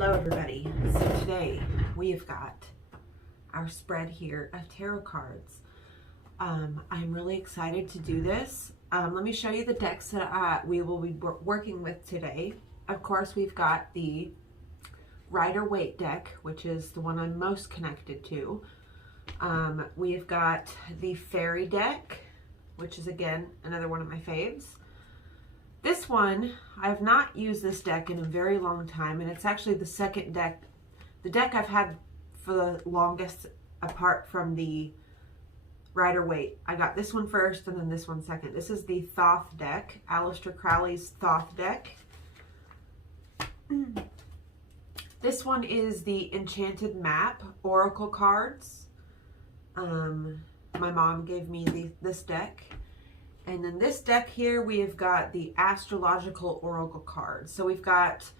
Hello everybody. So today we have got our spread here of tarot cards. I'm really excited to do this. Let me show you the decks that we will be working with today. Of course, we've got the Rider-Waite deck, which is the one I'm most connected to. We've got the Fairy deck, which is again another one of my faves. This one, I have not used this deck in a very long time, and it's actually the second deck, the deck I've had for the longest apart from the Rider-Waite. I got this one first and then this one second. This is the Thoth deck, Aleister Crowley's Thoth deck. This one is the Enchanted Map Oracle cards. My mom gave me this deck. And then this deck here, we have got the Astrological Oracle cards. So we've got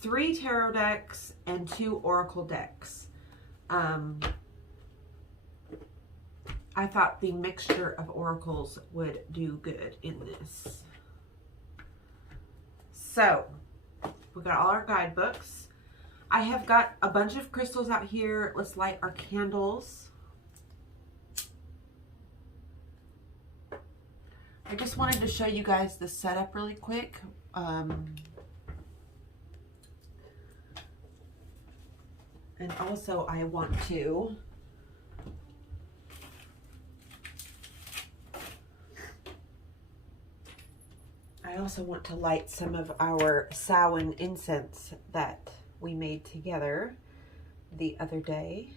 3 tarot decks and 2 oracle decks. I thought the mixture of oracles would do good in this. So we've got all our guidebooks. I have got a bunch of crystals out here. Let's light our candles. I just wanted to show you guys the setup really quick. And also I also want to light some of our Samhain incense that we made together the other day.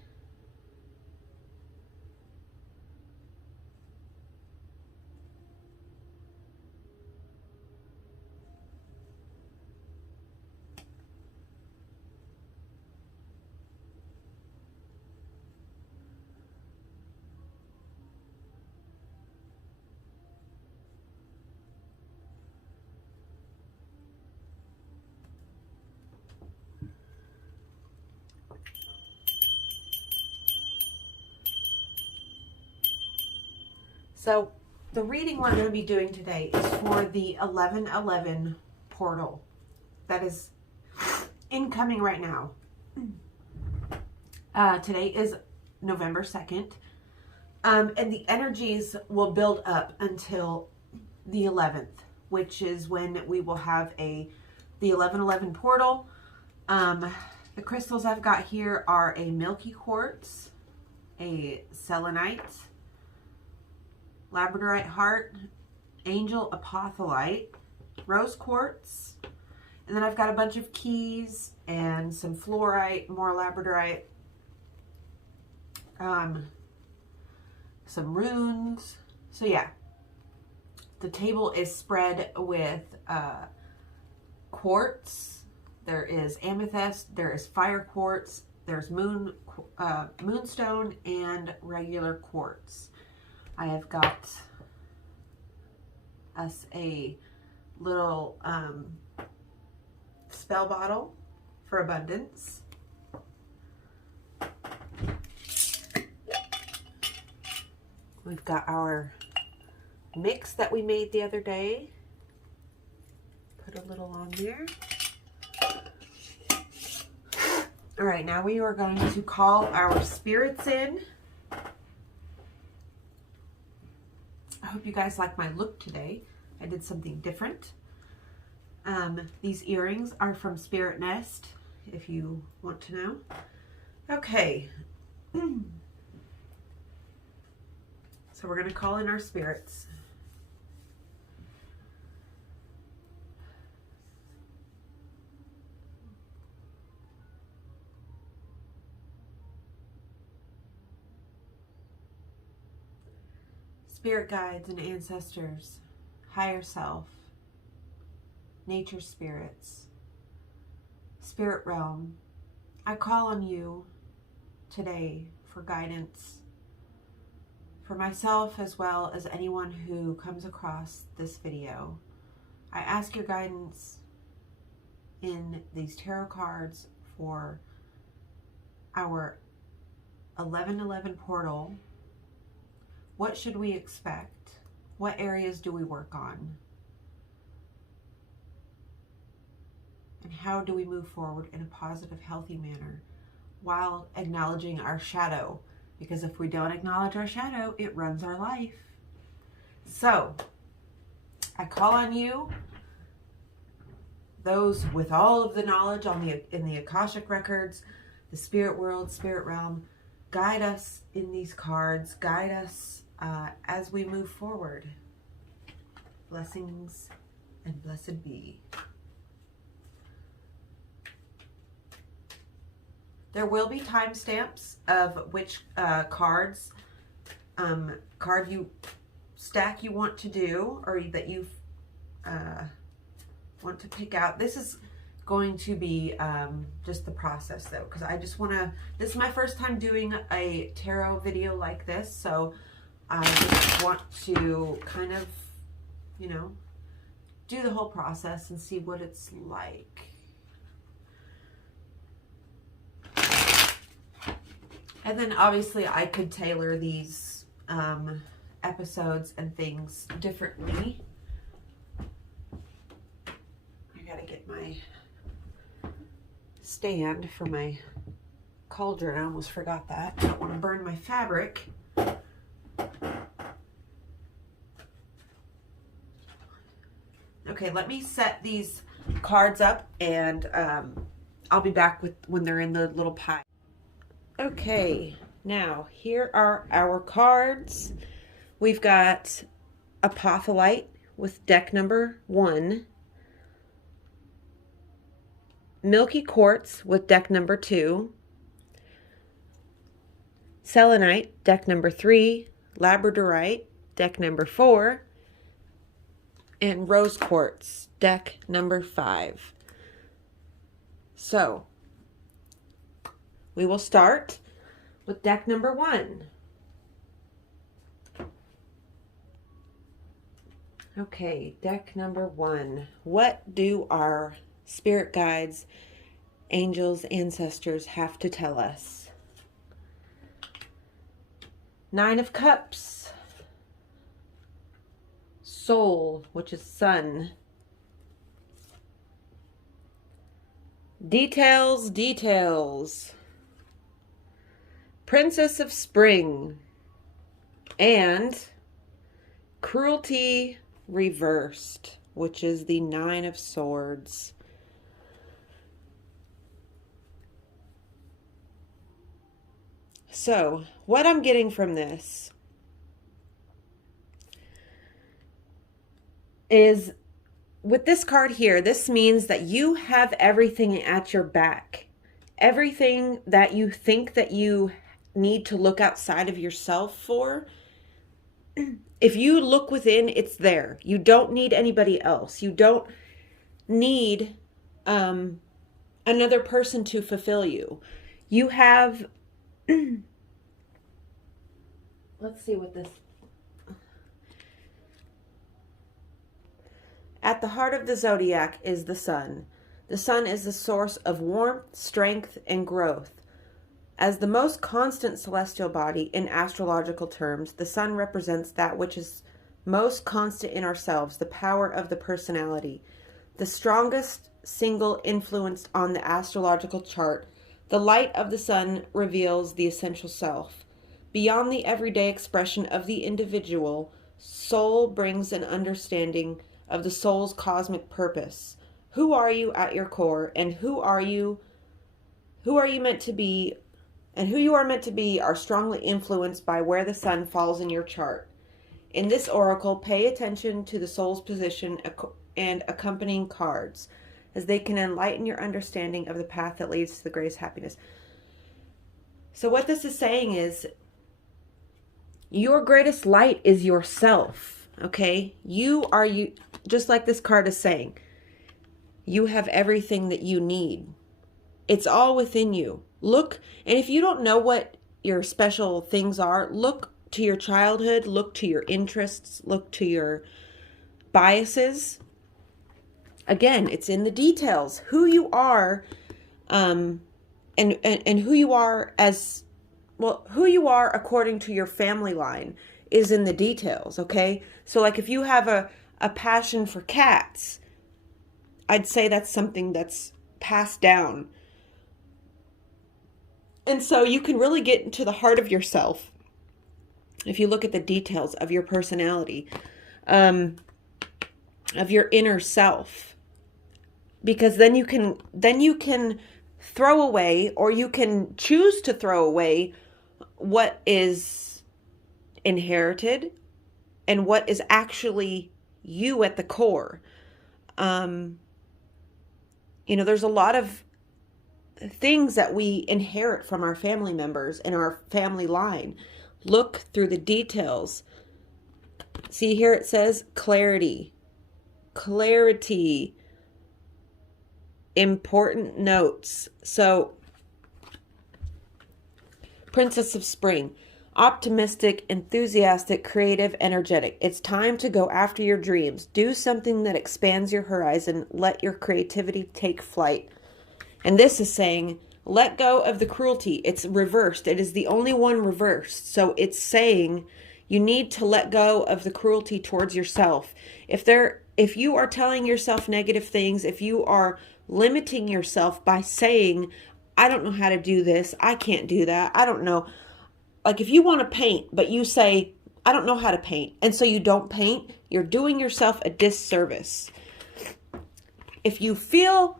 So the reading we're going to be doing today is for the 1111 portal that is incoming right now. Today is November 2nd, and the energies will build up until the 11th, which is when we will have the 1111 portal. The crystals I've got here are a milky quartz, a selenite, labradorite heart, angel apothelite, rose quartz, and then I've got a bunch of keys and some fluorite, more labradorite, some runes. So yeah, the table is spread with quartz. There is amethyst, there is fire quartz, there's moonstone, and regular quartz. I have got us a little spell bottle for abundance. We've got our mix that we made the other day. Put a little on there. All right, now we are going to call our spirits in. I hope you guys like my look today. I did something different. These earrings are from Spirit Nest, if you want to know. Okay. So we're going to call in our spirits. Spirit guides and ancestors, higher self, nature spirits, spirit realm, I call on you today for guidance for myself as well as anyone who comes across this video. I ask your guidance in these tarot cards for our 1111 portal. What should we expect? What areas do we work on? And how do we move forward in a positive, healthy manner while acknowledging our shadow? Because if we don't acknowledge our shadow, it runs our life. So, I call on you, those with all of the knowledge in the Akashic records, the spirit world, spirit realm, guide us in these cards, guide us as we move forward. Blessings and blessed be. There will be timestamps of which card stack you want to do, or that you want to pick out. This is going to be just the process though, because I just want to, this is my first time doing a tarot video like this, so I just want to kind of, you know, do the whole process and see what it's like. And then obviously I could tailor these episodes and things differently. I gotta get my stand for my cauldron. I almost forgot that. I don't want to burn my fabric. Okay, let me set these cards up, and I'll be back when they're in the little pile. Okay, now here are our cards. We've got APOTHELITE with deck number 1. MILKY QUARTZ with deck number 2. SELENITE, deck number 3. LABRADORITE, deck number 4. And Rose Quartz, deck number 5. So, we will start with deck number 1. Okay, deck number 1. What do our spirit guides, angels, ancestors have to tell us? 9 of Cups. Soul, which is sun. Details, details. Princess of Spring. And Cruelty reversed, which is the 9 of Swords. So, what I'm getting from this is, with this card here, this means that you have everything at your back. Everything that you think that you need to look outside of yourself for, if you look within, it's there. You don't need anybody else. You don't need another person to fulfill you. You have, let's see what this, at the heart of the zodiac is the sun. The sun is the source of warmth, strength, and growth. As the most constant celestial body in astrological terms, the sun represents that which is most constant in ourselves, the power of the personality. The strongest single influence on the astrological chart, the light of the sun reveals the essential self. Beyond the everyday expression of the individual, soul brings an understanding of the soul's cosmic purpose. Who are you at your core, and who are you meant to be, and who you are meant to be are strongly influenced by where the sun falls in your chart. In this oracle, pay attention to the soul's position and accompanying cards, as they can enlighten your understanding of the path that leads to the greatest happiness. So what this is saying is, your greatest light is yourself, okay? You are you, just like this card is saying. You have everything that you need. It's all within you. Look, and if you don't know what your special things are, look to your childhood, look to your interests, look to your biases. Again, it's in the details. Who you are, and who you are as, well, who you are according to your family line is in the details, okay? So like if you have a passion for cats, I'd say that's something that's passed down. And so you can really get into the heart of yourself if you look at the details of your personality, of your inner self, because then you can throw away, or you can choose to throw away what is inherited and what is actually you at the core. There's a lot of things that we inherit from our family members in our family line. Look through the details. See here it says clarity. Clarity. Important notes. So, Princess of Spring. Optimistic, enthusiastic, creative, energetic. It's time to go after your dreams. Do something that expands your horizon. Let your creativity take flight. And this is saying, let go of the cruelty. It's reversed. It is the only one reversed. So it's saying you need to let go of the cruelty towards yourself. If you are telling yourself negative things, if you are limiting yourself by saying, I don't know how to do this, I can't do that, I don't know. Like if you want to paint, but you say, I don't know how to paint, and so you don't paint, you're doing yourself a disservice. If you feel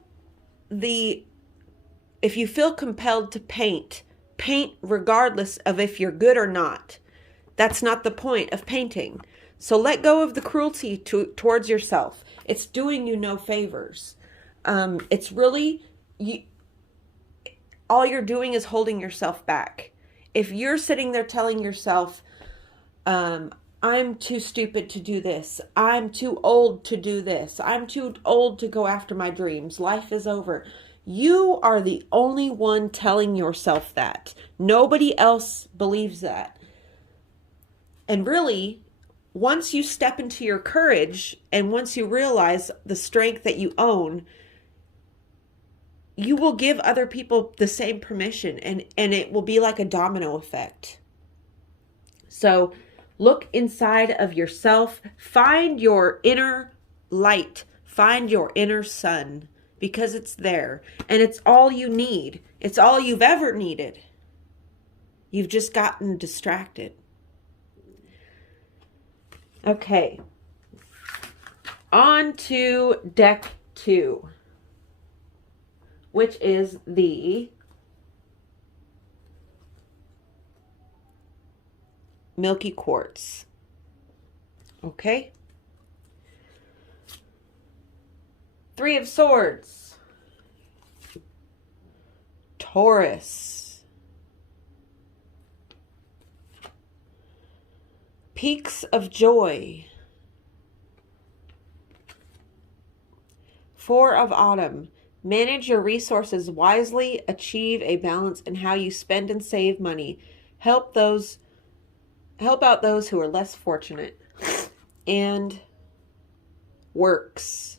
compelled to paint regardless of if you're good or not. That's not the point of painting. So let go of the cruelty towards yourself. It's doing you no favors. It's really, all you're doing is holding yourself back. If you're sitting there telling yourself, I'm too stupid to do this, I'm too old to do this, I'm too old to go after my dreams, life is over. You are the only one telling yourself that. Nobody else believes that. And really, once you step into your courage and once you realize the strength that you own, you will give other people the same permission, and it will be like a domino effect. So look inside of yourself, find your inner light, find your inner sun. Because it's there, and it's all you need. It's all you've ever needed. You've just gotten distracted. Okay. On to deck 2, which is the Milky Quartz. Okay. 3 of Swords, Taurus, Peaks of Joy, 4 of Autumn. Manage your resources wisely, achieve a balance in how you spend and save money. Help out those who are less fortunate. And Works,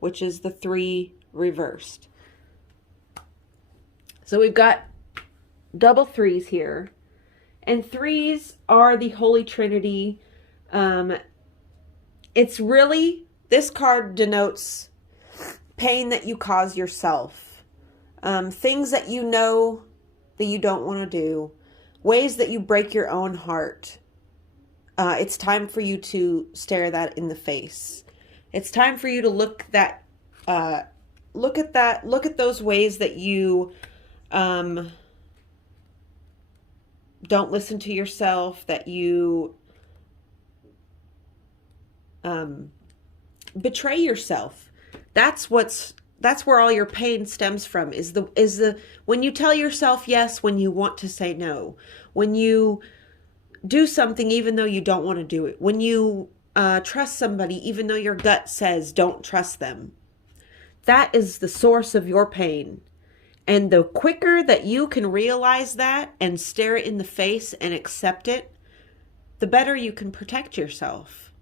which is the 3 reversed. So we've got double 3s here. And 3s are the Holy Trinity. It's really, this card denotes pain that you cause yourself. Things that you know that you don't want to do. Ways that you break your own heart. It's time for you to stare that in the face. It's time for you to look at those ways that you don't listen to yourself, that you betray yourself. That's where all your pain stems from, is the when you tell yourself yes when you want to say no, when you do something even though you don't want to do it, when you trust somebody even though your gut says don't trust them. That is the source of your pain. And the quicker that you can realize that and stare it in the face and accept it, the better you can protect yourself.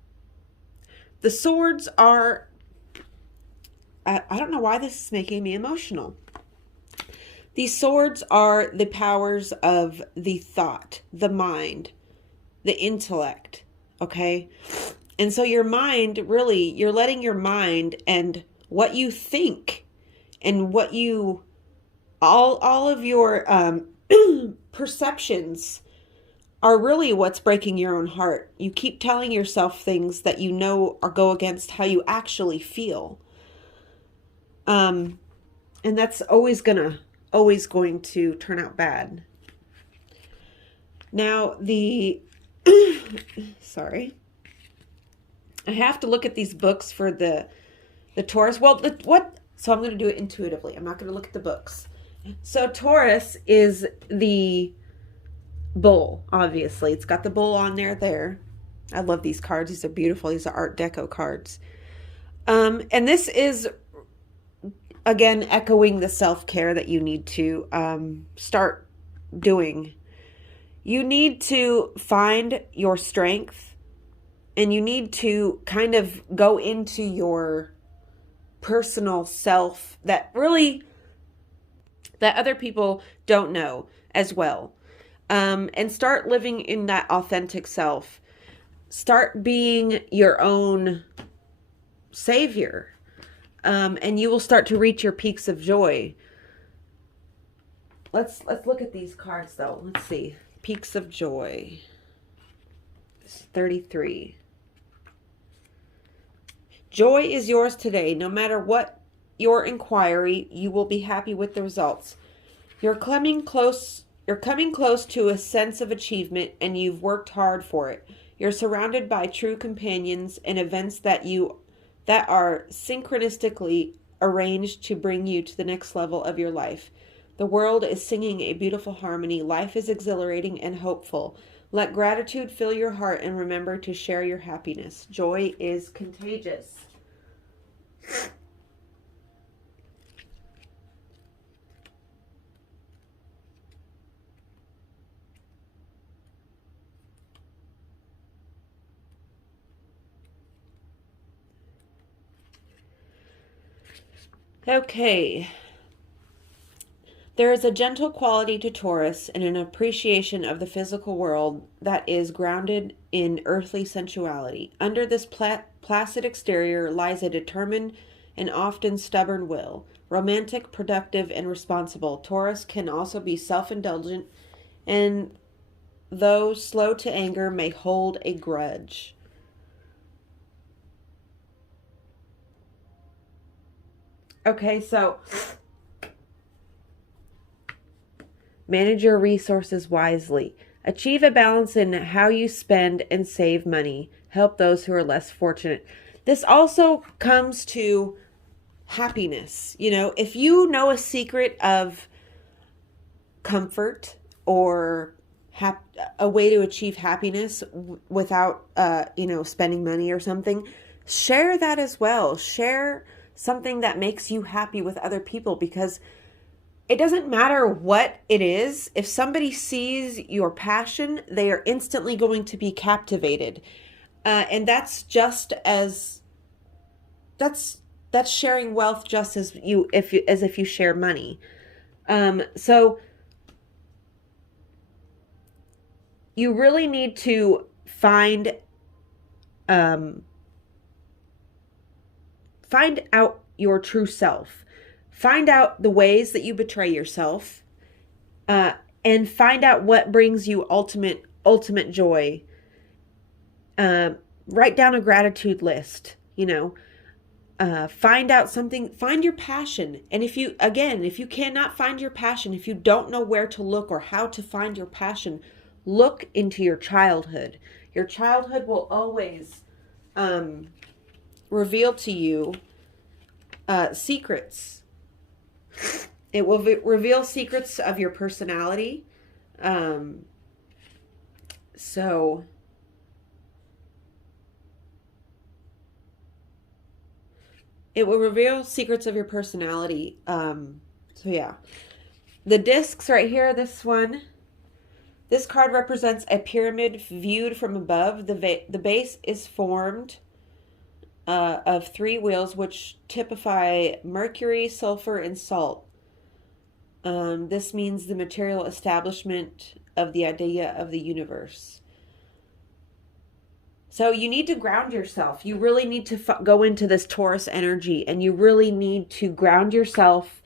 The swords are, I don't know why this is making me emotional. These swords are the powers of the thought, the mind, the intellect, okay? And so your mind, really, you're letting your mind and what you think, and what you, all of your perceptions are really what's breaking your own heart. You keep telling yourself things that you know are go against how you actually feel. And that's always going to turn out bad. Now, sorry. I have to look at these books for the Taurus. Well, so I'm going to do it intuitively. I'm not going to look at the books. So Taurus is the bull, obviously. It's got the bull on there. I love these cards. These are beautiful. These are Art Deco cards. And this is, again, echoing the self-care that you need to start doing. You need to find your strength, and you need to kind of go into your personal self that other people don't know as well. And start living in that authentic self. Start being your own savior. And you will start to reach your peaks of joy. Let's look at these cards though. Let's see. Peaks of joy. 33. Joy is yours today. No matter what your inquiry, you will be happy with the results. You're coming close to a sense of achievement, and you've worked hard for it. You're surrounded by true companions and events that are synchronistically arranged to bring you to the next level of your life. The world is singing a beautiful harmony. Life is exhilarating and hopeful. Let gratitude fill your heart, and remember to share your happiness. Joy is contagious. Okay. There is a gentle quality to Taurus and an appreciation of the physical world that is grounded in earthly sensuality. Under this placid exterior lies a determined and often stubborn will. Romantic, productive, and responsible, Taurus can also be self-indulgent, and though slow to anger, may hold a grudge. Okay, so manage your resources wisely. Achieve a balance in how you spend and save money. Help those who are less fortunate. This also comes to happiness. You know, if you know a secret of comfort or a way to achieve happiness without, spending money or something, share that as well. Share something that makes you happy with other people, because it doesn't matter what it is. If somebody sees your passion, they are instantly going to be captivated. And that's just as, that's sharing wealth just as if you share money. So you really need to find out your true self. Find out the ways that you betray yourself, and find out what brings you ultimate joy. Write down a gratitude list, find out something, find your passion. And if you cannot find your passion, if you don't know where to look or how to find your passion, look into your childhood. Your childhood will always reveal to you secrets. It will reveal secrets of your personality. So it will reveal secrets of your personality. So yeah. The discs right here, this card represents a pyramid viewed from above. The base is formed of 3 wheels, which typify Mercury, sulfur, and salt. This means the material establishment of the idea of the universe. So you need to ground yourself. You really need to go into this Taurus energy, and you really need to ground yourself.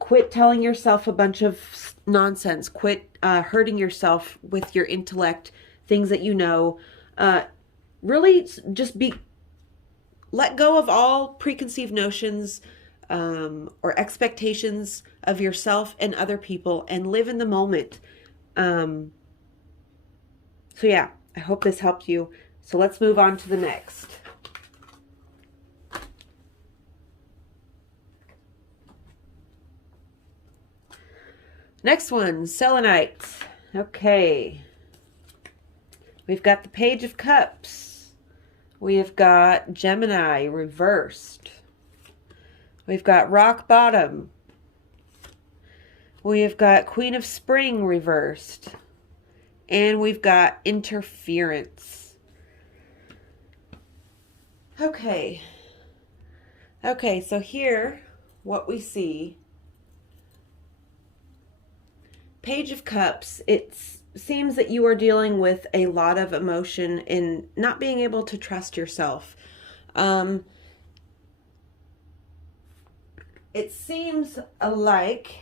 Quit telling yourself a bunch of nonsense. Quit hurting yourself with your intellect, things that you know. Really just let go of all preconceived notions or expectations of yourself and other people, and live in the moment. So yeah, I hope this helped you. So let's move on to the next. Next one, Selenite. Okay. We've got the Page of Cups. We have got Gemini reversed. We've got Rock Bottom. We have got Queen of Spring reversed. And we've got Interference. Okay. Okay, so here, what we see. Page of Cups, it seems that you are dealing with a lot of emotion and not being able to trust yourself. It seems like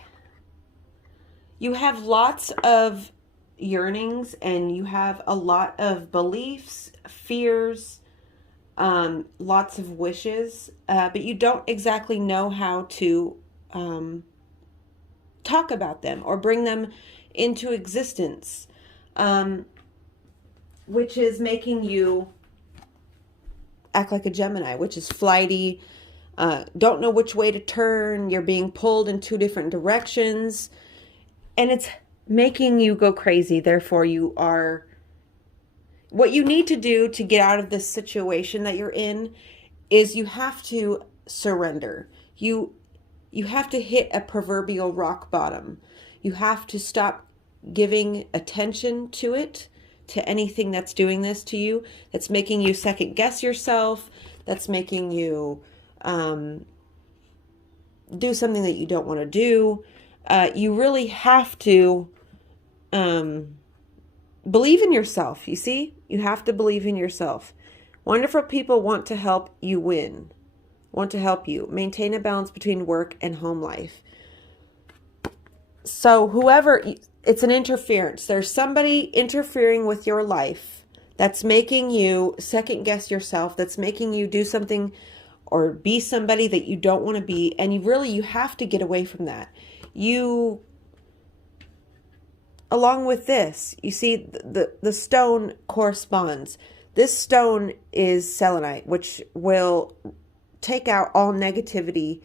you have lots of yearnings and you have a lot of beliefs, fears, lots of wishes, but you don't exactly know how to talk about them or bring them into existence, which is making you act like a Gemini, which is flighty, don't know which way to turn, you're being pulled in two different directions, and it's making you go crazy. Therefore, what you need to do to get out of this situation that you're in is you have to surrender. You have to hit a proverbial rock bottom. You have to stop giving attention to it, to anything that's doing this to you, that's making you second guess yourself, that's making you do something that you don't want to do. You really have to believe in yourself. You see, you have to believe in yourself. Wonderful people want to help you win, want to help you maintain a balance between work and home life. So whoever, it's an interference. There's somebody interfering with your life that's making you second guess yourself, that's making you do something or be somebody that you don't want to be. And you have to get away from that. Along with this, you see the stone corresponds. This stone is selenite, which will take out all negativity.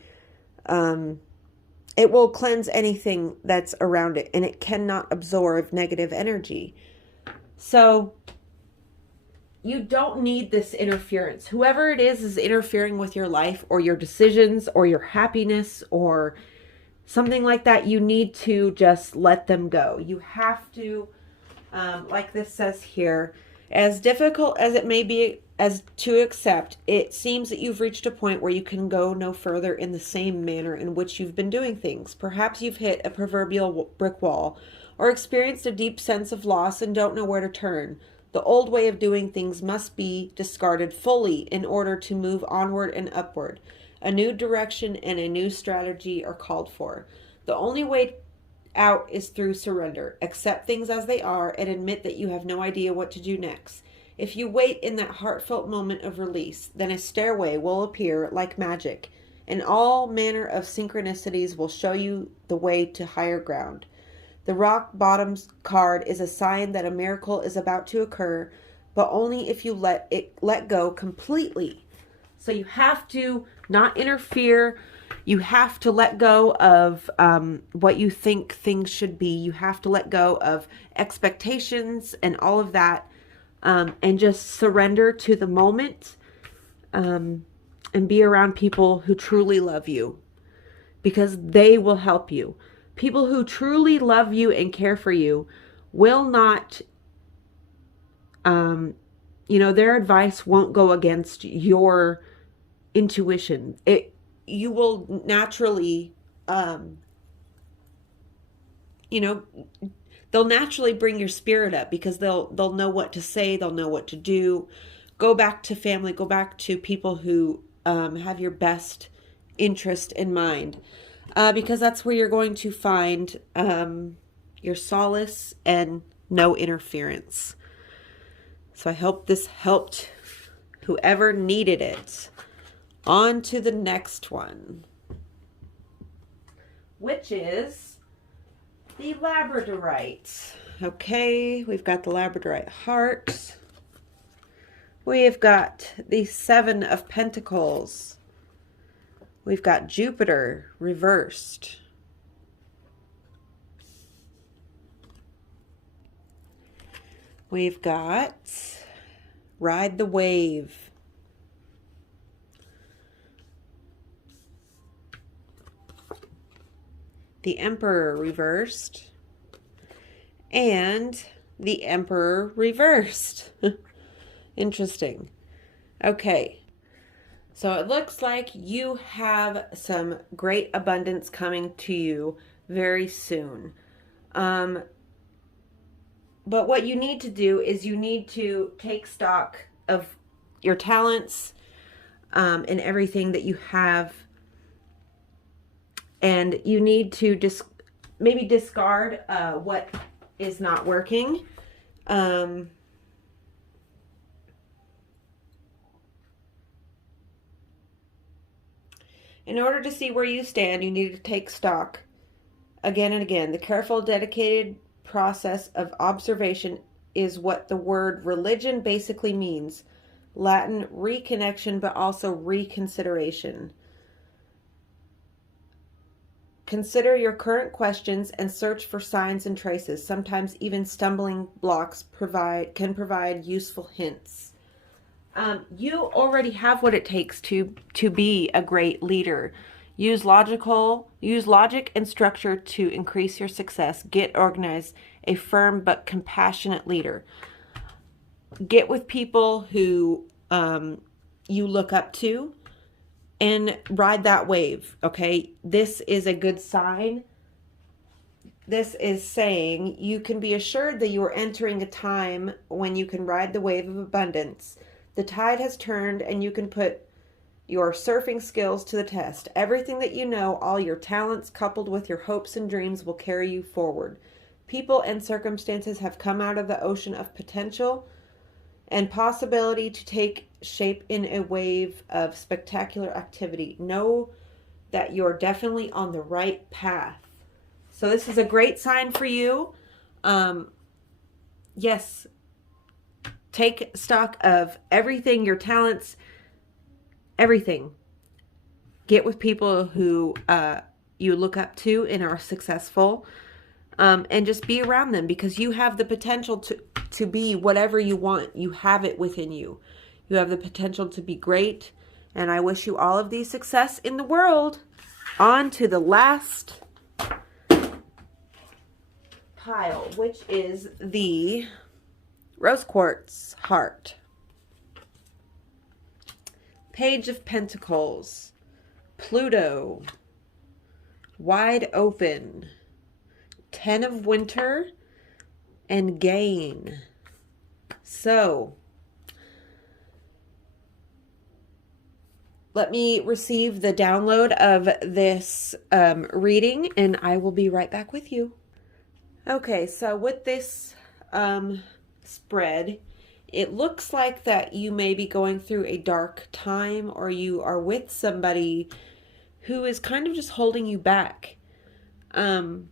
It will cleanse anything that's around it, and it cannot absorb negative energy. So you don't need this interference. Whoever it is interfering with your life or your decisions or your happiness or something like that, you need to just let them go. You have to, like this says here, as difficult as it may be as to accept, it seems that you've reached a point where you can go no further in the same manner in which you've been doing things. Perhaps you've hit a proverbial brick wall or experienced a deep sense of loss and don't know where to turn. The old way of doing things must be discarded fully in order to move onward and upward. A new direction and a new strategy are called for. The only way out is through surrender. Accept things as they are and admit that you have no idea what to do next. If you wait in that heartfelt moment of release, then a stairway will appear like magic, and all manner of synchronicities will show you the way to higher ground. The rock bottom's card is a sign that a miracle is about to occur, but only if you let go completely. So you have to not interfere. You have to let go of what you think things should be. You have to let go of expectations and all of that, and just surrender to the moment, and be around people who truly love you, because they will help you. People who truly love you and care for you will not, their advice won't go against your intuition. You will naturally, they'll naturally bring your spirit up because they'll know what to say, they'll know what to do. Go back to family, go back to people who have your best interest in mind, because that's where you're going to find your solace and no interference. So I hope this helped whoever needed it. On to the next one, which is the Labradorite. Okay, we've got the Labradorite heart. We've got the Seven of Pentacles. We've got Jupiter reversed. We've got Ride the Wave. The Emperor reversed. And the Emperor reversed. Interesting. Okay. So it looks like you have some great abundance coming to you very soon. But what you need to do is you need to take stock of your talents and everything that you have. And you need to maybe discard what is not working. In order to see where you stand, you need to take stock again and again. The careful, dedicated process of observation is what the word religion basically means. Latin reconnection, but also reconsideration. Consider your current questions and search for signs and traces. Sometimes even stumbling blocks can provide useful hints. You already have what it takes to be a great leader. Use logic and structure to increase your success. Get organized. A firm but compassionate leader. Get with people who you look up to and ride that wave, okay? This is a good sign. This is saying you can be assured that you are entering a time when you can ride the wave of abundance. The tide has turned and you can put your surfing skills to the test. Everything that you know, all your talents coupled with your hopes and dreams will carry you forward. People and circumstances have come out of the ocean of potential and possibility to take shape in a wave of spectacular activity. Know that you're definitely on the right path. So this is a great sign for you. Yes. Take stock of everything, your talents, everything. Get with people who you look up to and are successful, and just be around them because you have the potential to be whatever you want. You have it within you. You have the potential to be great, and I wish you all of the success in the world. On to the last pile, which is the Rose Quartz heart. Page of Pentacles. Pluto. Wide open. 10 of Winter. And gain. So, let me receive the download of this reading and I will be right back with you. Okay, so with this spread, it looks like that you may be going through a dark time or you are with somebody who is kind of just holding you back. And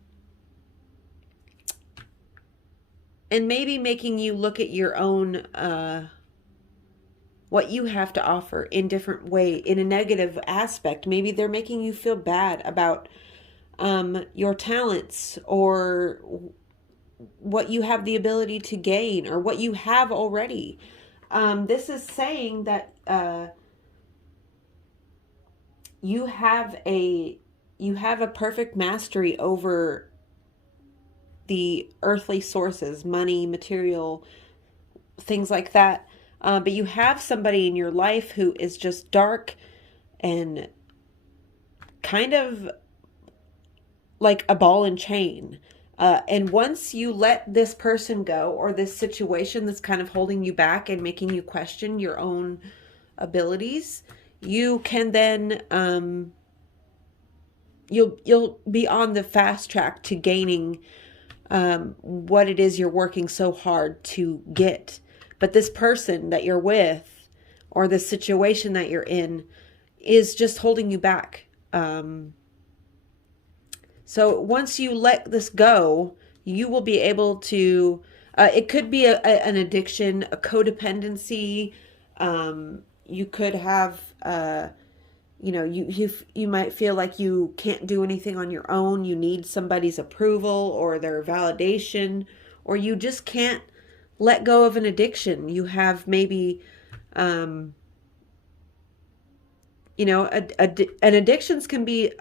maybe making you look at your own, what you have to offer in different way, in a negative aspect. Maybe they're making you feel bad about your talents or what you have the ability to gain or what you have already. This is saying that you have a perfect mastery over the earthly sources, money, material, things like that. But you have somebody in your life who is just dark and kind of like a ball and chain. And once you let this person go, or this situation that's kind of holding you back and making you question your own abilities, you can then you'll be on the fast track to gaining what it is you're working so hard to get. But this person that you're with, or the situation that you're in, is just holding you back. So once you let this go, you will be able to, it could be an addiction, a codependency. You could have, you know, you might feel like you can't do anything on your own. You need somebody's approval or their validation, or you just can't let go of an addiction. You have maybe, you know, an addictions can be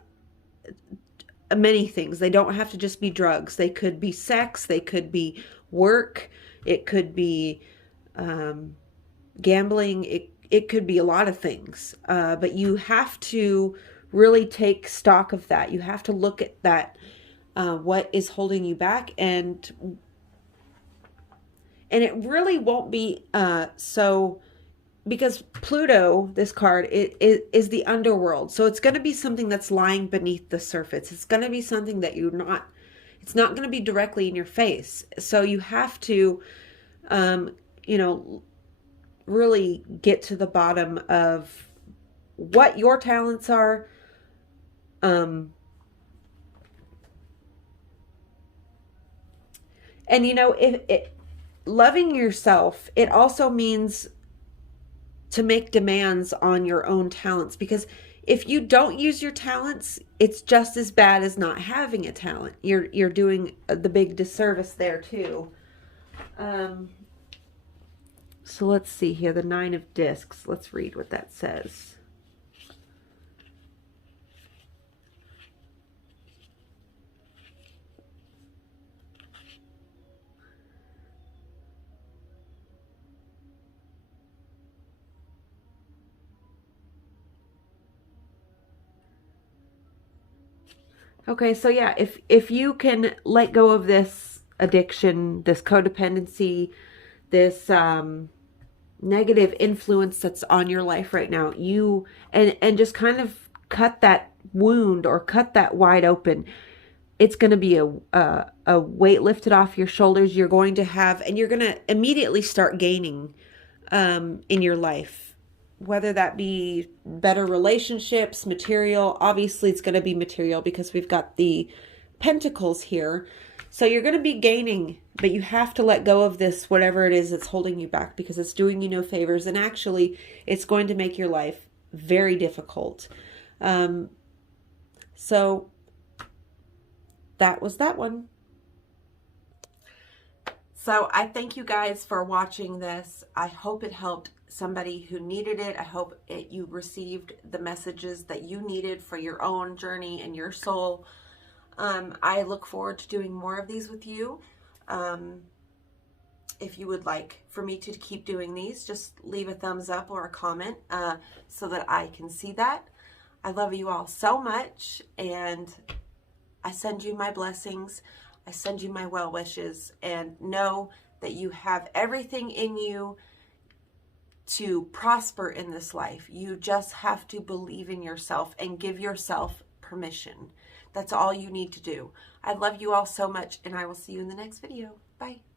many things. They don't have to just be drugs. They could be sex. They could be work. It could be gambling. It could be a lot of things. But you have to really take stock of that. You have to look at that, what is holding you back, and it really won't be so, because Pluto, this card, it is the underworld. So it's going to be something that's lying beneath the surface. It's going to be something that it's not going to be directly in your face. So you have to, you know, really get to the bottom of what your talents are. And, you know, loving yourself, it also means to make demands on your own talents, because if you don't use your talents, it's just as bad as not having a talent. You're doing the big disservice there too. So let's see here, the 9 of Discs. Let's read what that says. Okay, so yeah, if you can let go of this addiction, this codependency, this negative influence that's on your life right now, you and just kind of cut that wound or cut that wide open, it's going to be a weight lifted off your shoulders. You're going to have, and you're going to immediately start gaining in your life. Whether that be better relationships, material. Obviously, it's going to be material because we've got the Pentacles here. So you're going to be gaining, but you have to let go of this, whatever it is that's holding you back, because it's doing you no favors. And actually, it's going to make your life very difficult. So that was that one. So I thank you guys for watching this. I hope it helped somebody who needed it. I hope you received the messages that you needed for your own journey and your soul. I look forward to doing more of these with you. If you would like for me to keep doing these, just leave a thumbs up or a comment so that I can see that. I love you all so much, and I send you my blessings. I send you my well wishes, and know that you have everything in you to prosper in this life. You just have to believe in yourself and give yourself permission. That's all you need to do. I love you all so much, and I will see you in the next video. Bye.